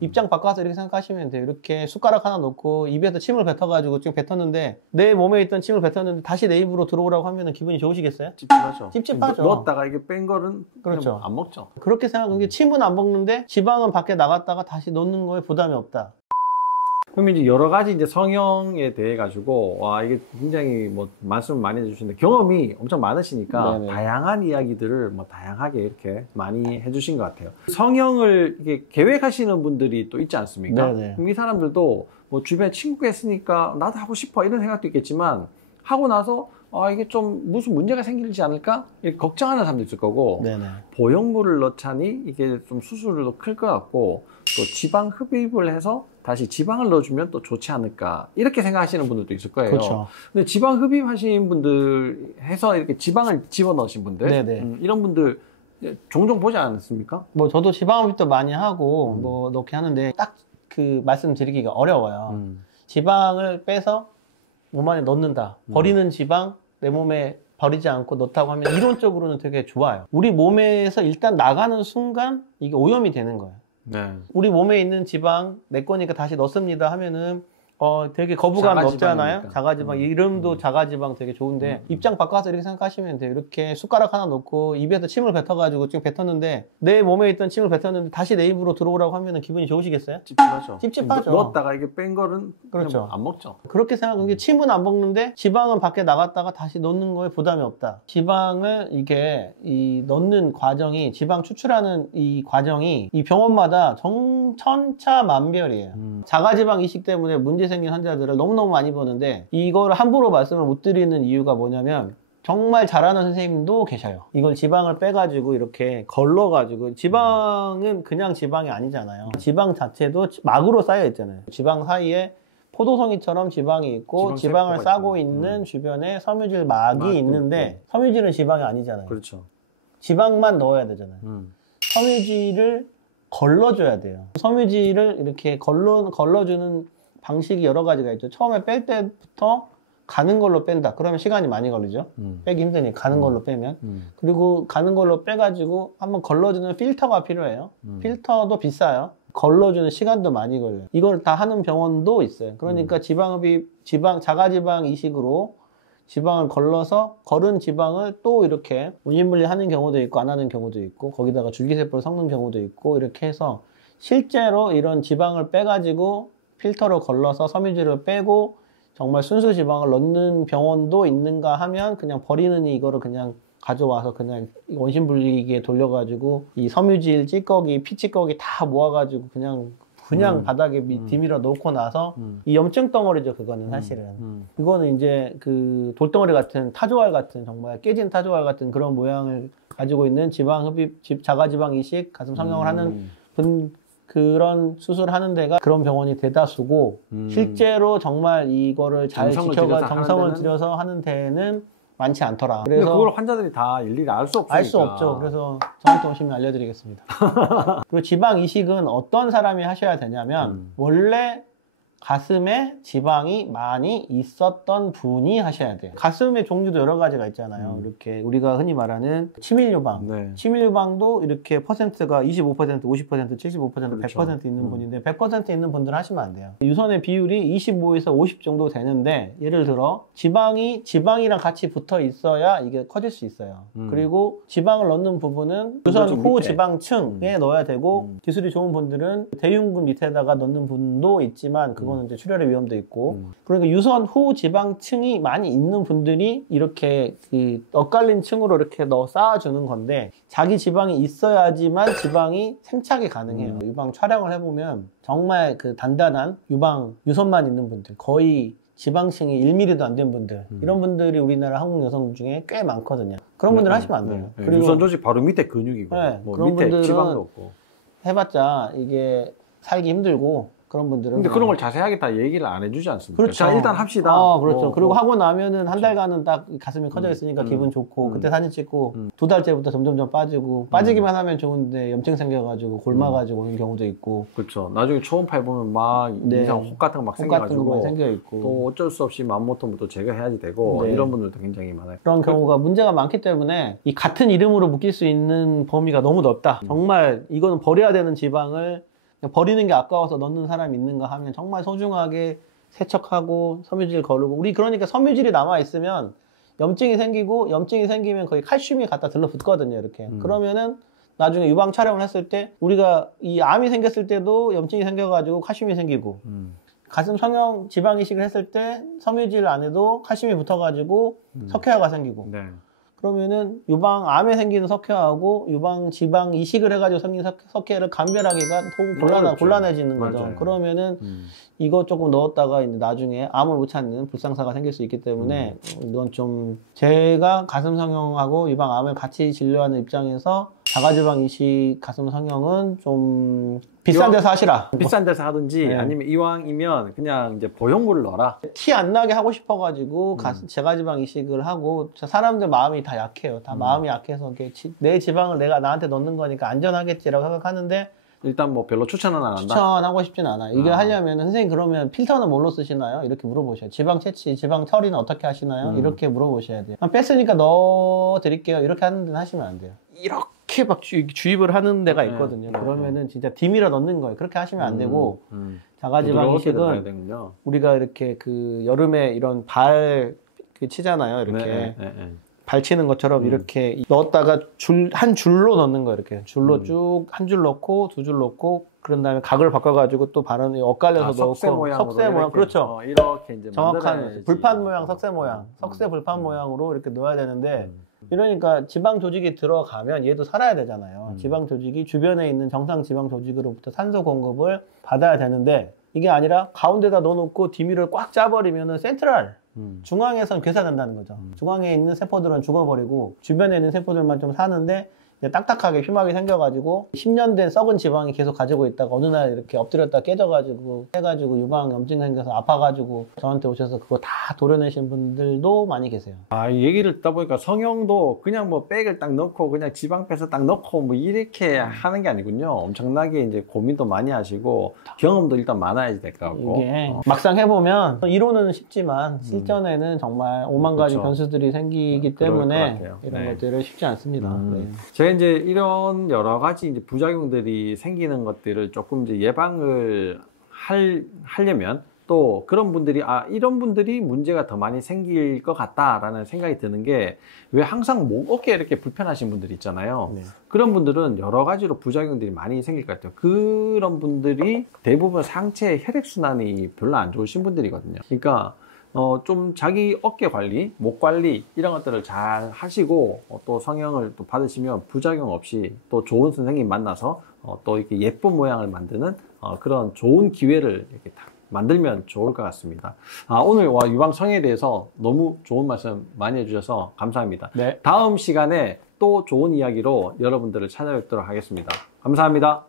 입장 바꿔서 이렇게 생각하시면 돼요. 이렇게 숟가락 하나 놓고 입에서 침을 뱉어가지고 지금 뱉었는데 내 몸에 있던 침을 뱉었는데 다시 내 입으로 들어오라고 하면 기분이 좋으시겠어요? 찝찝하죠. 찝찝하죠. 넣었다가 이게 뺀 거는 그렇죠. 안 먹죠. 그렇게 생각하는 게 침은 안 먹는데 지방은 밖에 나갔다가 다시 넣는 거에 부담이 없다. 그럼 이제 여러 가지 이제 성형에 대해 가지고 와 이게 굉장히 뭐 말씀을 많이 해주시는데 경험이 엄청 많으시니까 네네. 다양한 이야기들을 뭐 다양하게 이렇게 많이 해주신 것 같아요. 성형을 이게 계획하시는 분들이 또 있지 않습니까? 네네. 그럼 이 사람들도 뭐 주변에 친구가 있으니까 나도 하고 싶어 이런 생각도 있겠지만 하고 나서 아 이게 좀 무슨 문제가 생기지 않을까 이렇게 걱정하는 사람도 있을 거고 네네. 보형물을 넣자니 이게 좀 수술도 클 것 같고 또 지방 흡입을 해서 다시 지방을 넣어주면 또 좋지 않을까 이렇게 생각하시는 분들도 있을 거예요. 그렇죠. 근데 지방 흡입하신 분들 해서 이렇게 지방을 집어넣으신 분들 네네. 이런 분들 종종 보지 않습니까? 뭐 저도 지방흡입도 많이 하고 뭐 넣게 하는데 딱 그 말씀드리기가 어려워요. 지방을 빼서 몸 안에 넣는다. 버리는 지방 내 몸에 버리지 않고 넣다고 하면 이론적으로는 되게 좋아요. 우리 몸에서 일단 나가는 순간 이게 오염이 되는 거예요. 네. 우리 몸에 있는 지방 내 거니까 다시 넣습니다 하면은 되게 거부감 없잖아요. 자가지방 이름도 자가지방 되게 좋은데 입장 바꿔서 이렇게 생각하시면 돼요. 이렇게 숟가락 하나 놓고 입에서 침을 뱉어가지고 지금 뱉었는데 내 몸에 있던 침을 뱉었는데 다시 내 입으로 들어오라고 하면 기분이 좋으시겠어요? 찝찝하죠. 찝찝하죠. 넣었다가 이게 뺀 거는 그렇죠. 안 먹죠. 그렇게 생각하는 게 침은 안 먹는데 지방은 밖에 나갔다가 다시 넣는 거에 부담이 없다. 지방을 이게 넣는 과정이 지방 추출하는 이 과정이 이 병원마다 천차만별이에요. 자가지방 이식 때문에 문제 생긴 환자들을 너무너무 많이 보는데 이거를 함부로 말씀을 못 드리는 이유가 뭐냐면 정말 잘하는 선생님도 계셔요. 이걸 지방을 빼가지고 이렇게 걸러가지고 지방은 그냥 지방이 아니잖아요. 지방 자체도 막으로 쌓여 있잖아요. 지방 사이에 포도송이처럼 지방이 있고 지방을 싸고 있는 주변에 섬유질 막이 있는데 섬유질은 지방이 아니잖아요. 그렇죠. 지방만 넣어야 되잖아요. 섬유질을 걸러줘야 돼요. 섬유질을 이렇게 걸러주는 방식이 여러 가지가 있죠. 처음에 뺄 때부터 가는 걸로 뺀다. 그러면 시간이 많이 걸리죠. 빼기 힘드니까 가는 걸로 빼면. 그리고 가는 걸로 빼가지고 한번 걸러주는 필터가 필요해요. 필터도 비싸요. 걸러주는 시간도 많이 걸려요. 이걸 다 하는 병원도 있어요. 그러니까 자가지방 이식으로 지방을 걸러서 걸은 지방을 또 이렇게 운신분리하는 경우도 있고 안 하는 경우도 있고 거기다가 줄기세포를 섞는 경우도 있고 이렇게 해서 실제로 이런 지방을 빼가지고 필터로 걸러서 섬유질을 빼고 정말 순수 지방을 넣는 병원도 있는가 하면 그냥 버리는 이거를 그냥 가져와서 그냥 원심분리기에 돌려가지고 이 섬유질 찌꺼기, 피 찌꺼기 다 모아가지고 그냥 바닥에 디밀어 놓고 나서 이 염증 덩어리죠. 그거는 사실은 그거는 이제 그 돌덩어리 같은 타조알 같은 정말 깨진 타조알 같은 그런 모양을 가지고 있는 지방 흡입, 자가지방 이식, 가슴 성형을 하는 그런 수술하는 데가 그런 병원이 대다수고 실제로 정말 이거를 잘 지켜가 정성을 들여서 하는 데는 많지 않더라. 그래서 그걸 환자들이 다 일일이 알 수 없으니까. 알 수 없죠. 그래서 저한테 오시면 알려드리겠습니다. 그리고 지방 이식은 어떤 사람이 하셔야 되냐면 원래 가슴에 지방이 많이 있었던 분이 하셔야 돼요. 가슴의 종류도 여러 가지가 있잖아요. 이렇게 우리가 흔히 말하는 치밀유방. 네. 치밀유방도 이렇게 퍼센트가 25%, 50%, 75%, 그렇죠. 100% 있는 분인데 100% 있는 분들은 하시면 안 돼요. 유선의 비율이 25에서 50 정도 되는데 예를 들어 지방이랑 같이 붙어 있어야 이게 커질 수 있어요. 그리고 지방을 넣는 부분은 유선 후 지방층에 넣어야 되고 기술이 좋은 분들은 대흉근 밑에다가 넣는 분도 있지만 그거는 이제 출혈의 위험도 있고 그러니까 유선 후 지방층이 많이 있는 분들이 이렇게 그 엇갈린 층으로 이렇게 쌓아주는 건데 자기 지방이 있어야지만 지방이 생착이 가능해요. 유방 촬영을 해보면 정말 그 단단한 유선만 있는 분들 거의 지방층이 1mm도 안 된 분들 이런 분들이 우리나라 한국 여성 중에 꽤 많거든요. 그런 분들 하시면 안 돼요. 그리고 유선 조직 바로 밑에 근육이고 뭐 그런 밑에 분들은 지방도 없고 해봤자 이게 살기 힘들고 그런 분들은 근데 그런 걸 자세하게 다 얘기를 안 해주지 않습니까? 그렇죠. 자 일단 합시다. 그렇죠. 그리고 하고 나면은 한 달간은 딱 가슴이 커져 있으니까 기분 좋고 그때 사진 찍고 2달째부터 점점점 빠지고 빠지기만 하면 좋은데 염증 생겨가지고 골마가지고 오는 경우도 있고 그렇죠. 나중에 초음파에 보면 막 이상 혹 같은 거 막 생겨가지고 생겨 있고 또 어쩔 수 없이 마음모통부터 제거해야지 되고 이런 분들도 굉장히 많아요. 그런 경우가 문제가 많기 때문에 이 같은 이름으로 묶일 수 있는 범위가 너무 넓다. 정말 이거는 버려야 되는 지방을 버리는 게 아까워서 넣는 사람이 있는가 하면 정말 소중하게 세척하고 섬유질 거르고 우리 그러니까 섬유질이 남아 있으면 염증이 생기면 거의 칼슘이 갖다 들러붙거든요. 이렇게 그러면은 나중에 유방 촬영을 했을 때 우리가 이 암이 생겼을 때도 염증이 생겨가지고 칼슘이 생기고 가슴 성형 지방 이식을 했을 때 섬유질 안에도 칼슘이 붙어가지고 석회화가 생기고 네. 그러면은 유방 암에 생기는 석회하고 유방 지방 이식을 해가지고 생긴 석회를 감별하기가 곤란해지는 거죠. 맞아요. 그러면은 이거 조금 넣었다가 이제 나중에 암을 못 찾는 불상사가 생길 수 있기 때문에 이건 좀 제가 가슴 성형하고 유방 암을 같이 진료하는 입장에서 자가지방 이식 가슴 성형은 좀 비싼 데서 하시라. 비싼 데서 하든지 네. 아니면 이왕이면 그냥 이제 보형물을 넣어라. 티 안 나게 하고 싶어가지고 제가지방 이식을 하고 사람들 마음이 다 약해요. 다 마음이 약해서 이게 내 지방을 내가 나한테 넣는 거니까 안전하겠지라고 생각하는데 일단 뭐 별로 추천은 안 한다. 추천하고 싶진 않아요. 이게 하려면 선생님 그러면 필터는 뭘로 쓰시나요? 이렇게 물어보셔요. 지방 채취, 지방 처리는 어떻게 하시나요? 이렇게 물어보셔야 돼요. 뺐으니까 넣어드릴게요. 이렇게 하는 데는 하시면 안 돼요. 이렇게 막 주입을 하는 데가 있거든요. 그러면은 진짜 디밀어 넣는 거예요. 그렇게 하시면 안 되고 자가지방 이식은 우리가 이렇게 그 여름에 이런 발 치잖아요. 이렇게 발 치는 것처럼 이렇게 넣었다가 한 줄로 넣는 거예요. 이렇게 줄로 쭉 한 줄 넣고 두 줄 넣고 그런 다음에 각을 바꿔가지고 또 발은 엇갈려서 넣고 석쇠 모양 그렇죠. 이렇게 이제 정확한 불판 모양 석쇠 모양 석쇠 불판 모양으로 이렇게 넣어야 되는데 이러니까 지방 조직이 들어가면 얘도 살아야 되잖아요. 지방 조직이 주변에 있는 정상 지방 조직으로부터 산소 공급을 받아야 되는데 이게 아니라 가운데다 넣어놓고 디밀을 꽉 짜버리면은 센트럴 중앙에선 괴사된다는 거죠. 중앙에 있는 세포들은 죽어버리고 주변에 있는 세포들만 좀 사는데 이제 딱딱하게 휘막이 생겨가지고 10년 된 썩은 지방이 계속 가지고 있다가 어느 날 이렇게 엎드렸다 깨져가지고 해가지고 유방 염증 생겨서 아파가지고 저한테 오셔서 그거 다 도려내신 분들도 많이 계세요. 이 얘기를 듣다 보니까 성형도 그냥 뭐 백을 딱 넣고 그냥 지방 빼서 딱 넣고 뭐 이렇게 하는 게 아니군요. 엄청나게 이제 고민도 많이 하시고 경험도 일단 많아야지 될 것 같고. 이게 막상 해보면 이론은 쉽지만 실전에는 정말 5만 가지 변수들이 생기기 때문에 이런 것들은 쉽지 않습니다. 제가 이제 이런 여러 가지 이제 부작용들이 생기는 것들을 조금 이제 예방을 하려면 또 그런 분들이 이런 분들이 문제가 더 많이 생길 것 같다라는 생각이 드는 게 왜 항상 목, 어깨 이렇게 불편하신 분들이 있잖아요. 그런 분들은 여러 가지로 부작용들이 많이 생길 것 같아요. 그런 분들이 대부분 상체 혈액순환이 별로 안 좋으신 분들이거든요. 그러니까 좀 자기 어깨 관리, 목 관리 이런 것들을 잘 하시고 또 성형을 또 받으시면 부작용 없이 또 좋은 선생님 만나서 또 이렇게 예쁜 모양을 만드는 그런 좋은 기회를 이렇게 딱 만들면 좋을 것 같습니다. 오늘 유방 성형에 대해서 너무 좋은 말씀 많이 해주셔서 감사합니다. 네. 다음 시간에 또 좋은 이야기로 여러분들을 찾아뵙도록 하겠습니다. 감사합니다.